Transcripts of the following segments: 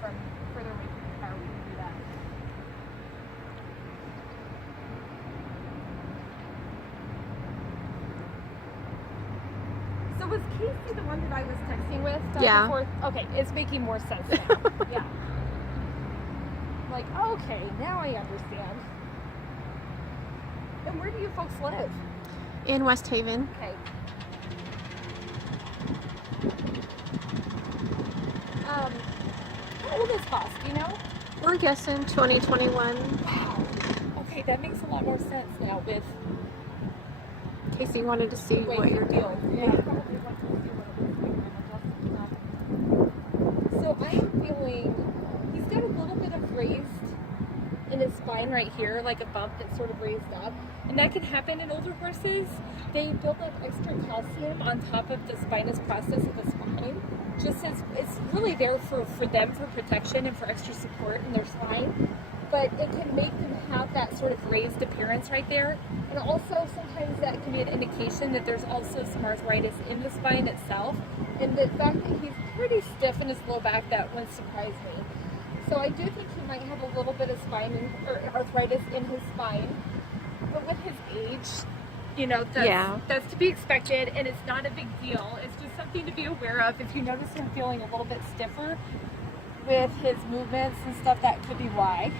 from further away from the car, we can do that. So was Casey the one that I was texting with? Yeah. Okay, it's making more sense now. Yeah. Like, okay, now I understand. And where do you folks live? In West Haven. Okay. How old is Haas, do you know? We're guessing 2021. Wow. Okay, that makes a lot more sense now with Casey wanted to see the way what you you're feel. doing. Yeah. Probably wants to see what it looks like when I'm adjusting it. So I am feeling he's got a little bit of raised in his spine right here, like a bump that's sort of raised up. And that can happen in older horses. They build up extra calcium on top of the spinous process of the spine. Just as it's really there for them for protection and for extra support in their spine. But it can make them have that sort of raised appearance right there. And also sometimes that can be an indication that there's also some arthritis in the spine itself. And the fact that he's pretty stiff in his low back, that one surprised me. So I do think he might have a little bit of or arthritis in his spine. But with his age, you know, that's to be expected, and it's not a big deal. It's just something to be aware of. If you notice him feeling a little bit stiffer with his movements and stuff, that could be why.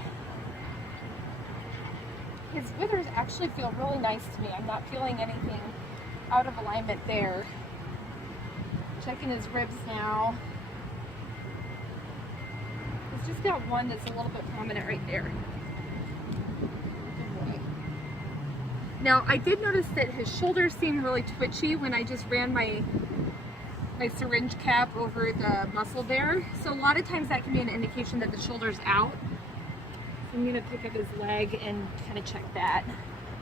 His withers actually feel really nice to me. I'm not feeling anything out of alignment there. Checking his ribs now. He's just got one that's a little bit prominent right there. Good boy. Now, I did notice that his shoulders seem really twitchy when I just ran my syringe cap over the muscle there. So a lot of times that can be an indication that the shoulder's out. So I'm gonna pick up his leg and kind of check that.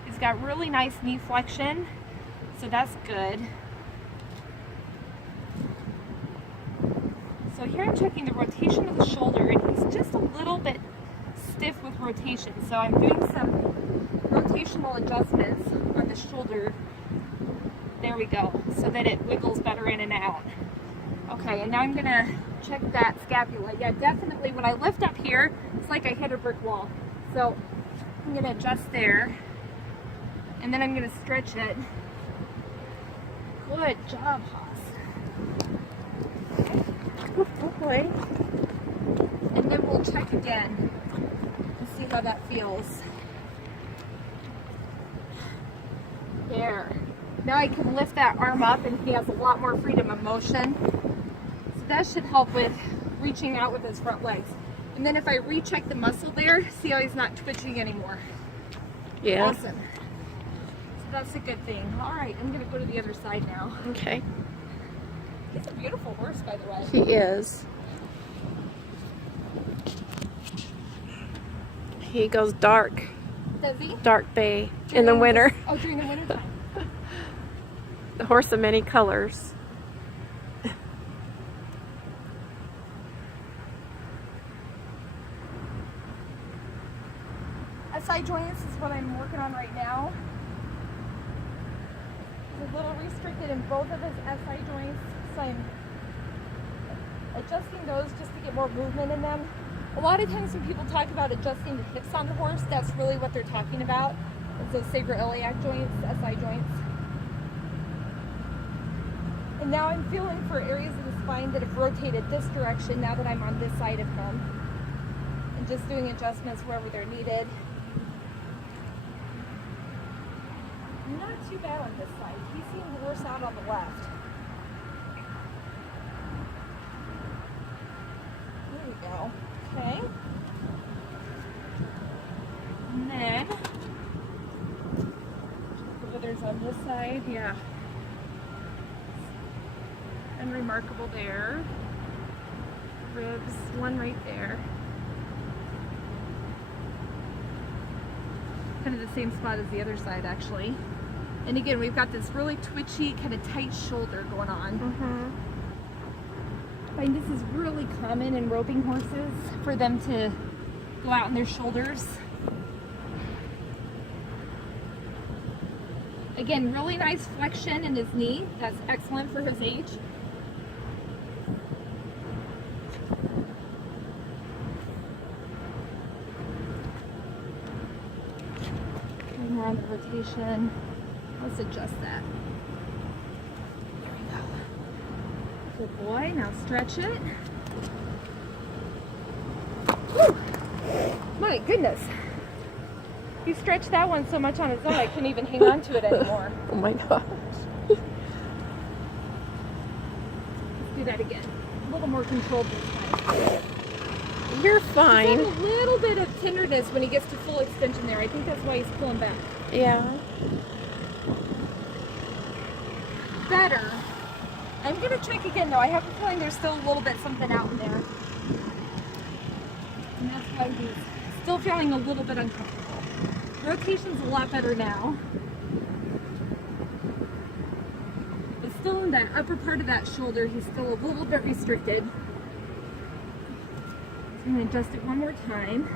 He's got really nice knee flexion, so that's good. So here I'm checking the rotation of the shoulder, and he's just a little bit stiff with rotation. So I'm doing some rotational adjustments on the shoulder. There we go, so that it wiggles better in and out. Okay, and now I'm gonna check that scapula. Yeah, definitely when I lift up here, it's like I hit a brick wall. So I'm gonna adjust there, and then I'm gonna stretch it. Good job, Haas. Good boy. And then we'll check again and see how that feels. There. Now I can lift that arm up, and he has a lot more freedom of motion. So that should help with reaching out with his front legs. And then if I recheck the muscle there, see how he's not twitching anymore. Yeah. Awesome. So that's a good thing. All right, I'm going to go to the other side now. Okay. He's a beautiful horse, by the way. He is. He goes dark. Does he? Dark bay in the winter. Oh, during the winter time. The horse of many colors. SI joints is what I'm working on right now. He's a little restricted in both of his SI joints, so I'm adjusting those just to get more movement in them. A lot of times when people talk about adjusting the hips on the horse, that's really what they're talking about. It's those sacroiliac joints, SI joints. And now I'm feeling for areas of the spine that have rotated this direction now that I'm on this side of him. And just doing adjustments wherever they're needed. Not too bad on this side. He's seeing worse out on the left. There we go. Okay. And then the withers on this side, yeah. Unremarkable there. Ribs, one right there. Kind of the same spot as the other side, actually. And again, we've got this really twitchy, kind of tight shoulder going on. I mean, this is really common in roping horses for them to go out on their shoulders. Again, really nice flexion in his knee. That's excellent for his age. on the rotation. Let's adjust that. There we go. Good boy. Now stretch it. Whew. My goodness. You stretched that one so much on its own, I couldn't even hang on to it anymore. Oh my gosh. Let's do that again. A little more controlled this time. You're He's fine. got a little bit of tenderness when he gets to full extension there. I think that's why he's pulling back. Yeah. Better. I'm going to check again though. I have a feeling there's still a little bit something out in there. And that's why he's still feeling a little bit uncomfortable. Rotation's a lot better now. But still in that upper part of that shoulder, he's still a little bit restricted. I'm going to adjust it one more time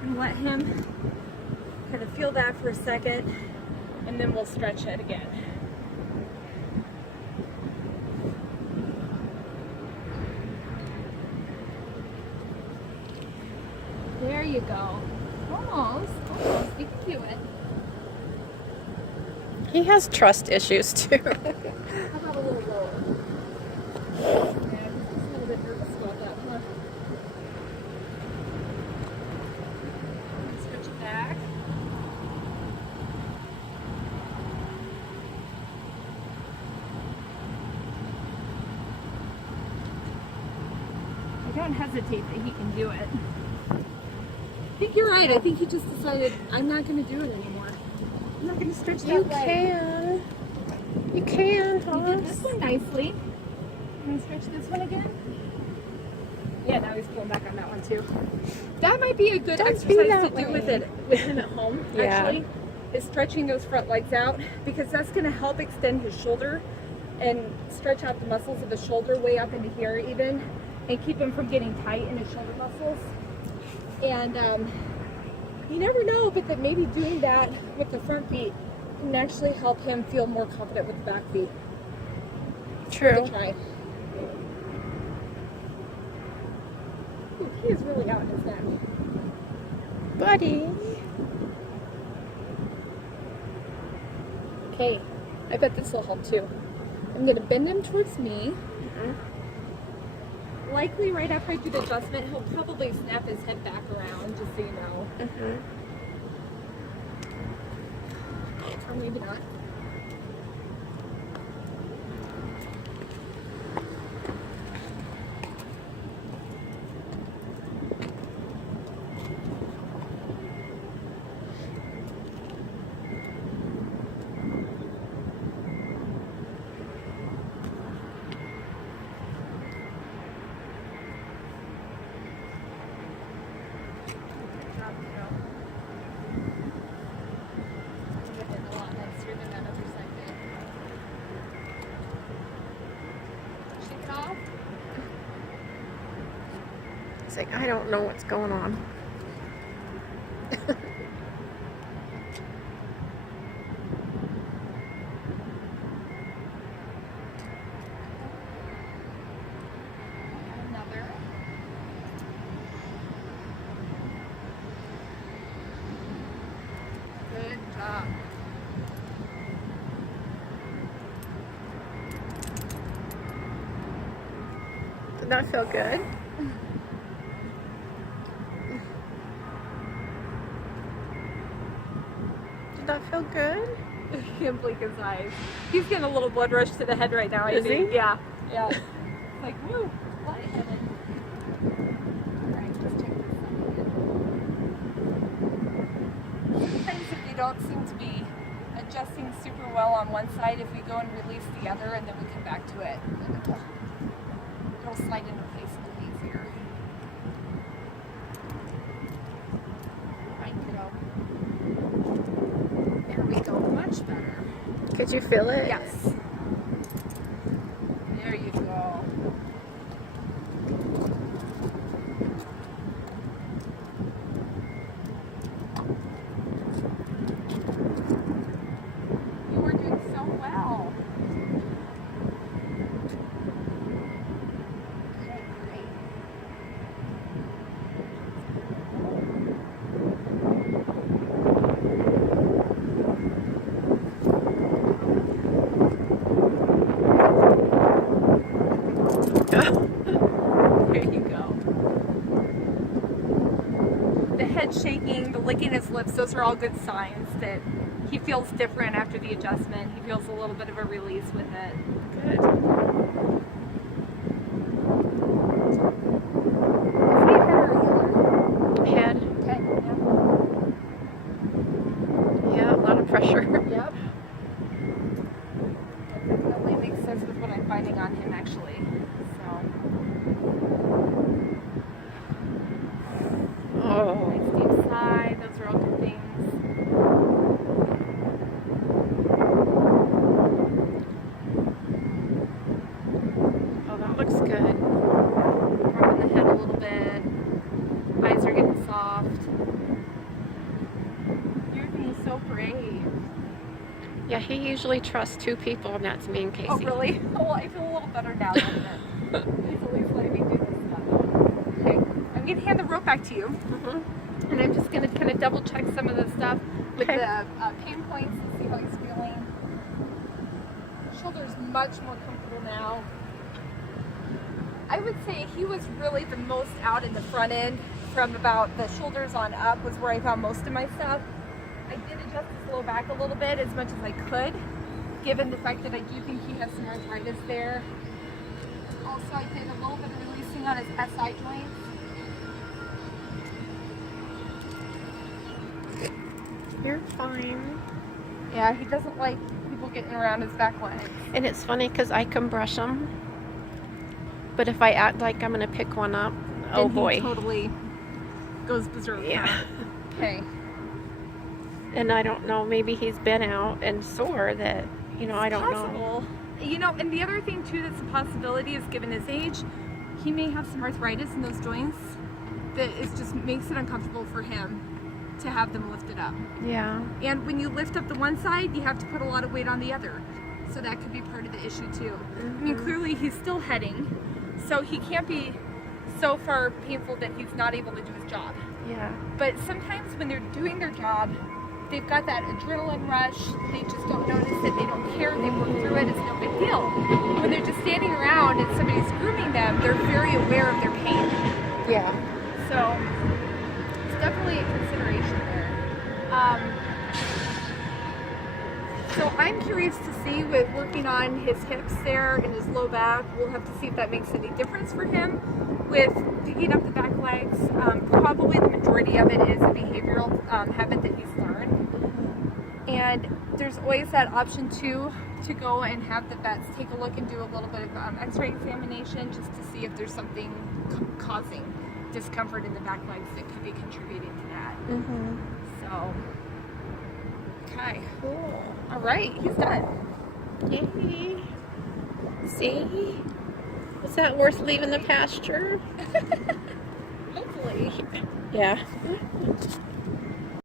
and let him kind of feel that for a second, and then we'll stretch it again. There you go. Almost. You can do it. He has trust issues too. How about a little lower? Yeah, he's just a little bit nervous about that, huh? Stretch it back. I don't hesitate that he can do it. I think you're right. I think he just decided, I'm not going to do it anymore. I'm not going to stretch that You leg. can. You can, You did this Hoss. one nicely. I'm going to stretch this one again. Yeah, now he's pulling back on that one too. That might be a good Don't be exercise that to do way. with him at home, Yeah. actually, is stretching those front legs out, because that's going to help extend his shoulder and stretch out the muscles of his shoulder way up into here even, and keep him from getting tight in his shoulder muscles. And you never know, but that maybe doing that with the front feet can actually help him feel more confident with the back feet. True. Good try. Ooh, he is really out in his neck. Buddy. Okay, I bet this will help too. I'm gonna bend him towards me. Likely right after I do the adjustment, he'll probably snap his head back around, just so you know. Or maybe not. He's like, I don't know what's going on. Another. Good job. Did that feel good? Did that feel good? He can't blink his eyes. He's getting a little blood rush to the head right now, I Is think. he? Yeah. Yeah. Like, woo, lightheaded. Alright, let's check this out again. Sometimes if they don't seem to be adjusting super well on one side, if we go and release the other and then we come back to it, then it'll slide into place a little easier. Fine, kiddo. There we go, much better. Could you feel it? Yes. There you go. You were doing so well. Okay, great. head shaking, the licking his lips, those are all good signs that he feels different after the adjustment. He feels a little bit of a release with it. Good. Head. Okay. Yeah, a lot of pressure. Yep. That definitely makes sense with what I'm finding on him, actually. So. Oh. Nice deep sigh. Those are all good things. Oh, that looks good. Rubbing the head a little bit. Eyes are getting soft. You're being so brave. Yeah, he usually trusts 2 people, and that's me and Casey. Oh, really? Well, I feel a little better now that he's at least letting me do this stuff. Okay, I'm going to hand the rope back to you. Mm-hmm. And I'm just going to kind of double check some of the stuff with Okay. the pain points and see how he's feeling. Shoulder's much more comfortable now. I would say he was really the most out in the front end. From about the shoulders on up was where I found most of my stuff. I did adjust his low back a little bit as much as I could, given the fact that I do think he has some arthritis there. Also, I did a little bit of releasing on his SI joints. You're fine. Yeah, he doesn't like people getting around his back legs. And it's funny because I can brush them, but if I act like I'm going to pick one up, oh Then boy. he totally goes berserk. Yeah. Okay. And I don't know, maybe he's been out and sore that, I don't know. Possible. And the other thing too that's a possibility is, given his age, he may have some arthritis in those joints that just makes it uncomfortable for him to have them lifted up. Yeah. And when you lift up the one side, you have to put a lot of weight on the other. So that could be part of the issue too. I mean, clearly he's still heading, so he can't be so far painful that he's not able to do his job. Yeah. But sometimes when they're doing their job, they've got that adrenaline rush, they just don't notice it, they don't care, they work through it, it's no big deal. When they're just standing around and somebody's grooming them, they're very aware of their pain. Yeah. So it's definitely a consideration there. So I'm curious to see, with working on his hips there and his low back, we'll have to see if that makes any difference for him. With picking up the back legs, probably the majority of it is a behavioral habit that he's learned. And there's always that option too, to go and have the vets take a look and do a little bit of x-ray examination just to see if there's something causing discomfort in the back legs that could be contributing to that. So, okay. Cool. All right, he's done. Yay. See? Was that worth leaving the pasture? Hopefully. Yeah.